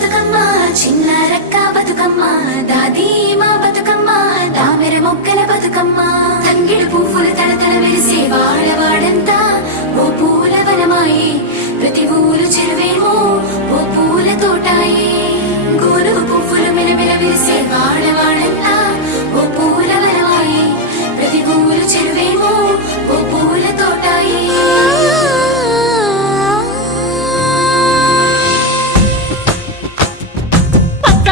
బతుకమ్మ చిన్నారక్క బతుకమ్మ దాది మా బతుకమ్మ దామెర మొక్కల బతుకమ్మ తంగిడు పువ్వులు తడతడ వెలిసే వాడవాడంతా ఓ పూల వనమాయే ప్రతి ఊరు చెరువేమో ఓ పూల తోటాయే గోనుగు పువ్వులు మెలమెల వెలిసే వాడవాడంతా ఓ పూల వనమాయే ప్రతి ఊరు చెరువేమో ఓ పూల తోటాయే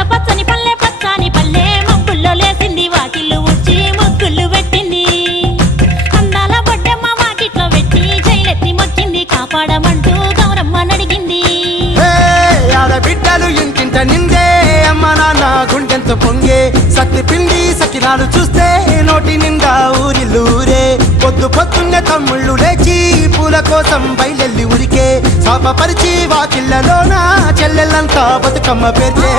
పచ్చని పల్లె పచ్చని పల్లె మబ్బుల్లో లేసింది వాకిళ్ళు ఊడ్చి ముగ్గులు పెట్టింది అందాల బొడ్డమ్మ వాకిట్లో పెట్టి జైలెత్తి మొక్కింది కాపాడమంటూ గౌరమ్మ నడిగింది ఆడబిడ్డలు ఇంటింట నిందే అమ్మ నాన్న గుండెంత పొంగే సత్తి పిండి సకినాలు చూస్తే నోటి నిండా ఊరిల్లూరే పొద్దున్నే తమ్ముళ్ళు లేచి పూల కోసం బయలెల్లి ఉరికే శాపపరిచి వాకిళ్ళలోన చెల్లెళ్ళంతా బతుకమ్మ పేర్చే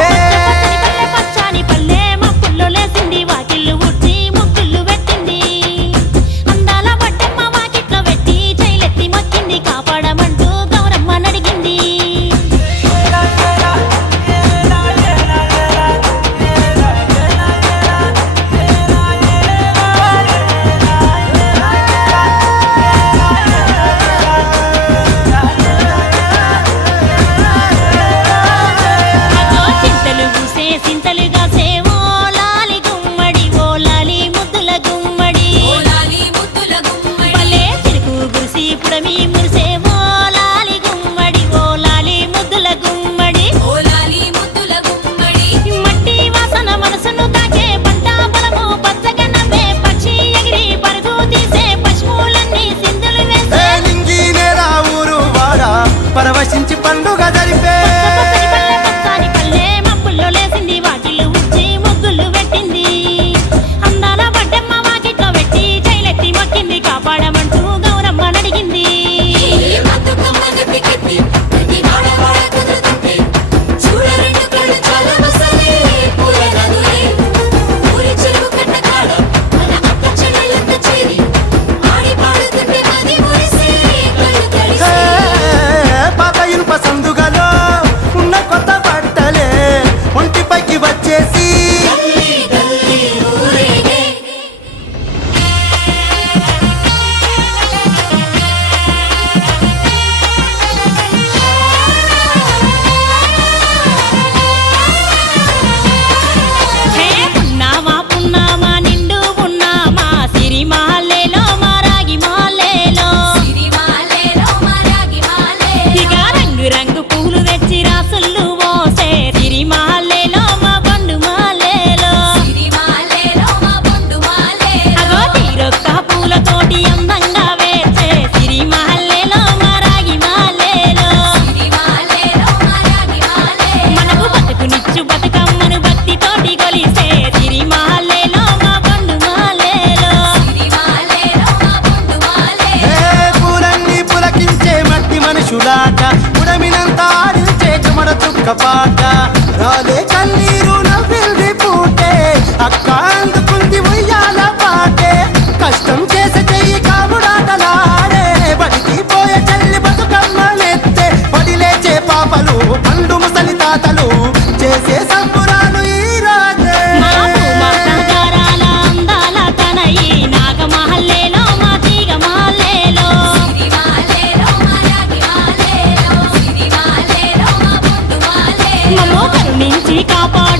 పచ్చని పల్లె మబ్బుల్లో లేసింది వాకిళ్ళు ఊడ్చి ముగ్గులు పెట్టింది అందాల బొడ్డమ్మ వాకిట్లో పెట్టి జైలెత్తి మొక్కింది కాపాడమంటూ గౌరమ్మ నడిగింది సింతలుగా సేవో లాలి గుమ్మడి ఓ లాలి ముద్దుల గుమ్మడి భలే చిరుకు గురిసి పుడమి మురిసేవో లాలి గుమ్మడి ఓ లాలి ముద్దుల గుమ్మడి మట్టి వాసన మనసును తాకే పంట పొలము పచ్చగా నవ్వే పక్షి ఎగిరి పరుగు తీసే పశువులన్నీ సింధులు వేసే నింగి నేల ఊరు వాడ పరవశించి పండుగ జరిపే పచ్చని పల్లె మబ్బుల్లో లేసింది వాకిళ్ళు ఊడ్చి ముగ్గులు పెట్టింది అందాల బొడ్డమ్మ వాకిట్లో పెట్టి జైలెత్తి మొక్కింది కాపాడమంటూ గౌరమ్మ నడిగింది పాత ఇనుప సందుగలో ఉన్న కొత్త బట్టలే ఒంటిపైకి వచ్చేసి హే పున్నామా పున్నామా నిండు పున్నామా సిరి మాలేలో మా రాగి మాలేలో ఇక రంగు రంగు పూలు తెచ్చి రాసులు పోసే సిరి మాలేలో మా పండు మాలేలో అగో తీరొక్క పూలతోటి అందంగా వేసే సిరి మాలేలో మా రాగి మాలేలో మనకు బతుకునిచ్చు బతుకమ్మను భక్తితోటి కొలిసే సిరి మాలేలో మా పండు మాలేలో పూలన్నీ పులకించే మట్టి మనుషులాట ఉడమినంత ఆడించే చెమడ చుక్క పాట రాలే కన్నీరు నవ్వింది పూటే అక్క అందుకుంది ఉయ్యాల పాటే కష్టం చేసే చెయ్యి కాముడాటలాడే బడికి పోయే చెల్లి బతుకమ్మ నెత్తే పడి లేచే పాపలు పండు ముసలి తాతలు చేసే సంబురాలు ఈ రాజే మా భూమాతాగారాల అందాల తనయి నాగమహల్లేలో మా తీగ మాలేలో మమ్మో కరుణించి కాపాడు